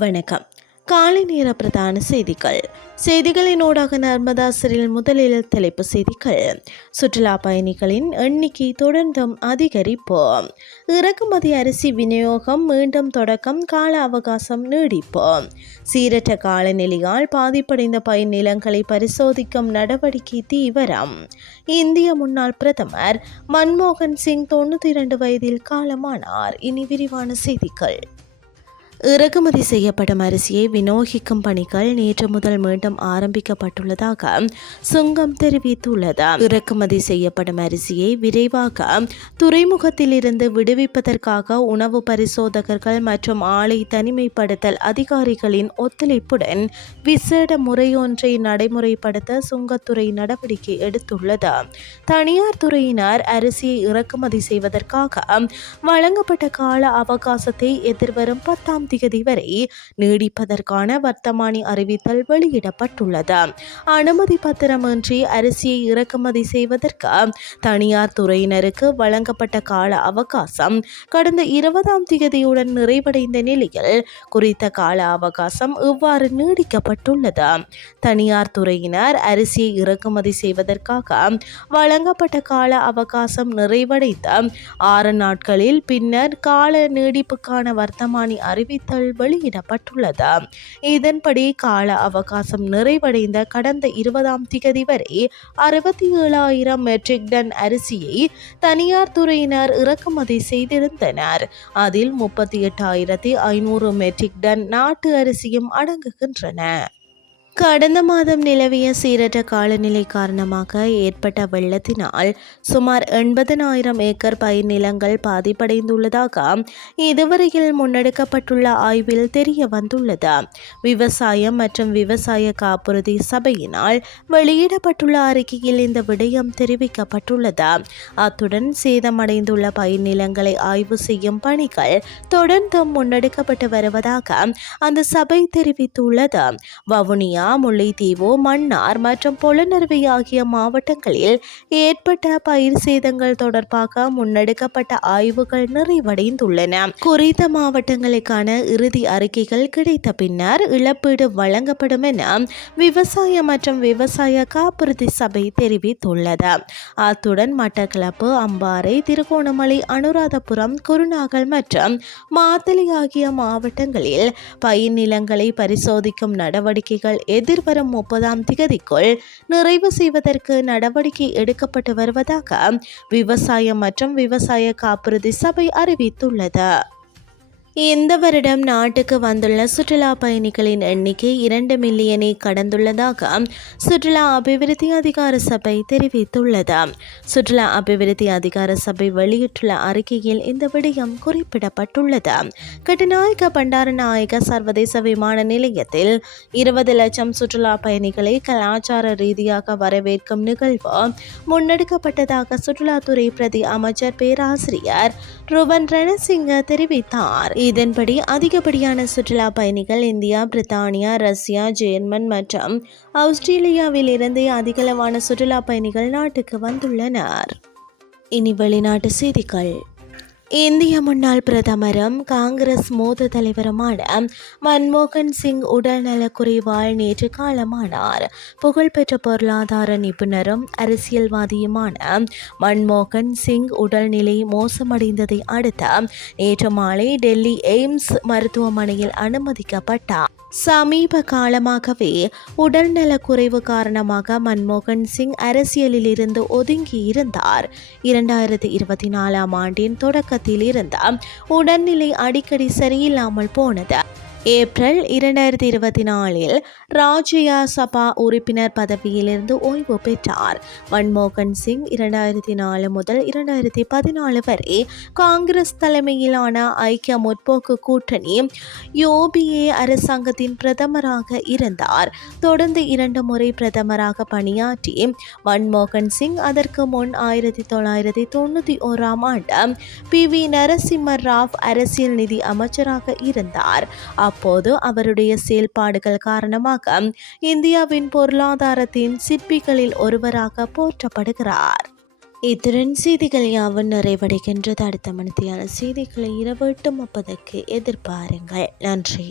வணக்கம். காலை நேர பிரதான செய்திகள். செய்திகளினூடாக நர்மதாசரில் முதலில் தலைப்பு செய்திகள். சுற்றுலா பயணிகளின் எண்ணிக்கை தொடர்ந்தும் அதிகரிப்பு இறக்குமதி அரிசி விநியோகம் மீண்டும் தொடக்கம் கால அவகாசம் நீடிப்பு சீரற்ற காலநிலையால் பாதிப்படைந்த பயிர் நிலங்களை பரிசோதிக்கும் நடவடிக்கை தீவிரம். இந்திய முன்னாள் பிரதமர் மன்மோகன் சிங் தொண்ணூற்றி இரண்டு வயதில் காலமானார். இனி விரிவான செய்திகள். இறக்குமதி செய்யப்படும் அரிசியை விநியோகிக்கும் பணிகள் நேற்று முதல் மீண்டும் ஆரம்பிக்கப்பட்டுள்ளதாக சுங்கம் தெரிவித்துள்ளது. இறக்குமதி செய்யப்படும் அரிசியை விரைவாக துறைமுகத்திலிருந்து விடுவிப்பதற்காக உணவு பரிசோதகர்கள் மற்றும் ஆலை தனிமைப்படுத்தல் அதிகாரிகளின் ஒத்துழைப்புடன் விசேட முறையொன்றை நடைமுறைப்படுத்த சுங்கத்துறை நடவடிக்கை எடுத்துள்ளது. தனியார் துறையினர் அரிசியை இறக்குமதி செய்வதற்காக வழங்கப்பட்ட கால அவகாசத்தை எதிர்வரும் பத்தாம் திகதி வரை நீடிப்பதற்கான வர்த்தமானி அறிவித்தல் வெளியிடப்பட்டுள்ளது. அனுமதி பத்திரமின்றி அரிசியை இறக்குமதி செய்வதற்கு தனியார் துறையினருக்கு வழங்கப்பட்ட கால அவகாசம் கடந்த இருபதாம் திகதியுடன் நிறைவடைந்த நிலையில் குறித்த கால அவகாசம் இவ்வாறு நீடிக்கப்பட்டுள்ளது. தனியார் துறையினர் அரிசியை இறக்குமதி செய்வதற்காக வழங்கப்பட்ட கால அவகாசம் நிறைவடைந்த ஆறு நாட்களில் பின்னர் கால நீடிப்புக்கான வர்த்தமானி அறிவித்து அறிவித்தல் வெளியிடப்பட்டுள்ளது. இதன்படி கால அவகாசம் நிறைவடைந்த கடந்த இருபதாம் திகதி வரை அறுபத்தி ஏழாயிரம் மெட்ரிக் டன் அரிசியை தனியார் துறையினர் இறக்குமதி செய்திருந்தனர். அதில் முப்பத்தி எட்டாயிரத்தி ஐநூறு மெட்ரிக் டன் நாட்டு அரிசியும் அடங்குகின்றன. கடந்த மாதம் நிலவிய சீரற்ற காலநிலை காரணமாக ஏற்பட்ட வெள்ளத்தினால் சுமார் எண்பதனாயிரம் ஏக்கர் பயிர் நிலங்கள் பாதிப்படைந்துள்ளதாக இதுவரையில் முன்னெடுக்கப்பட்டுள்ள ஆய்வில் தெரிய வந்துள்ளது. விவசாயம் மற்றும் விவசாய காப்புறுதி சபையினால் வெளியிடப்பட்டுள்ள அறிக்கையில் இந்த விடயம் தெரிவிக்கப்பட்டுள்ளது. அத்துடன் சேதமடைந்துள்ள பயிர் நிலங்களை ஆய்வு செய்யும் பணிகள் தொடர்ந்தும் முன்னெடுக்கப்பட்டு வருவதாக அந்த சபை தெரிவித்துள்ளது. வவுனியா முல்லைத்தீவு மன்னார் மற்றும் பொலனறுவை ஆகிய மாவட்டங்களில் ஏற்பட்ட பயிர் சேதங்கள் தொடர்பாக முன்னெடுக்கப்பட்ட ஆய்வுகள் நிறைவடைந்துள்ளன. குறித்த மாவட்டங்களுக்கான இறுதி அறிக்கைகள் கிடைத்த பின்னர் இழப்பீடு வழங்கப்படும் என விவசாய மற்றும் விவசாய காப்புறுதி சபை தெரிவித்துள்ளது. அத்துடன் மட்டக்களப்பு அம்பாறை திருகோணமலை அனுராதபுரம் குருநாகல் மற்றும் மாத்தளை ஆகிய மாவட்டங்களில் பயிர் நிலங்களை பரிசோதிக்கும் நடவடிக்கைகள் எதிர்வரும் முப்பதாம் திகதிக்குள் நிறைவு செய்வதற்கு நடவடிக்கை எடுக்கப்பட்டு வருவதாக விவசாயம் மற்றும் விவசாய காப்புறுதி சபை அறிவித்துள்ளது. இந்த வருடம் நாட்டுக்கு வந்துள்ள சுற்றுலா பயணிகளின் எண்ணிக்கை இரண்டு மில்லியனை கடந்துள்ளதாக சுற்றுலா அபிவிருத்தி அதிகார சபை தெரிவித்துள்ளது. சுற்றுலா அபிவிருத்தி அதிகார சபை வெளியிட்டுள்ள அறிக்கையில் இந்த விடயம் குறிப்பிடப்பட்டுள்ளது. கட்டுநாயக்க பண்டாரநாயக சர்வதேச விமான நிலையத்தில் இருபது லட்சம் சுற்றுலா பயணிகளை கலாச்சார ரீதியாக வரவேற்கும் நிகழ்வு முன்னெடுக்கப்பட்டதாக சுற்றுலாத்துறை பிரதி அமைச்சர் பேராசிரியர் ருவன் ரணசிங்க தெரிவித்தார். இதன்படி அதிகப்படியான சுற்றுலா பயணிகள் இந்தியா பிரித்தானியா ரஷ்யா ஜெர்மன் மற்றும் ஆஸ்திரேலியாவில் இருந்து அதிகளவான சுற்றுலா பயணிகள் நாட்டுக்கு வந்துள்ளனர். இனி வெளிநாட்டு செய்திகள். இந்திய முன்னாள் பிரதமரும் காங்கிரஸ் மூத்த தலைவருமான மன்மோகன் சிங் உடல்நலக்குறைவால் நேற்று காலமானார். புகழ்பெற்ற பொருளாதார நிபுணரும் அரசியல்வாதியுமான மன்மோகன் சிங் உடல்நிலை மோசமடைந்ததை அடுத்து நேற்று மாலை டெல்லி எய்ம்ஸ் மருத்துவமனையில் அனுமதிக்கப்பட்டார். சமீப காலமாகவே உடல்நலக்குறைவு காரணமாக மன்மோகன் சிங் அரசியலில் இருந்து ஒதுங்கி இருந்தார் இரண்டாயிரத்தி இருபத்தி நாலாம் ஆண்டின் தொடக்கத்தில் இருந்த உடல்நிலை அடிக்கடி சரியில்லாமல் போனது. ஏப்ரல் இரண்டாயிரத்தி இருபத்தி நாலில் ராஜ்யா சபா உறுப்பினர் பதவியிலிருந்து ஓய்வு பெற்றார். மன்மோகன் சிங் இரண்டாயிரத்தி நாலு முதல் இரண்டாயிரத்தி பதினாலு வரை காங்கிரஸ் தலைமையிலான ஐக்கிய முற்போக்கு கூட்டணி யோபிஏ அரசாங்கத்தின் பிரதமராக இருந்தார். தொடர்ந்து இரண்டு முறை பிரதமராக பணியாற்றி மன்மோகன் சிங் அதற்கு முன் ஆயிரத்தி தொள்ளாயிரத்தி தொண்ணூற்றி ஓராம் ஆண்டு பி வி நரசிம்ம ராவ் அரசியல் நிதி அமைச்சராக இருந்தார். அப்போது அவருடைய செயல்பாடுகள் காரணமாக இந்தியாவின் பொருளாதாரத்தின் சிற்பிகளில் ஒருவராக போற்றப்படுகிறார். இத்திரன் செய்திகள் யாவும் நிறைவடைகின்றது. அடுத்த மணித்தியான செய்திகளை இரவு எட்டு முப்பதுக்கு எதிர்பாருங்கள். நன்றி.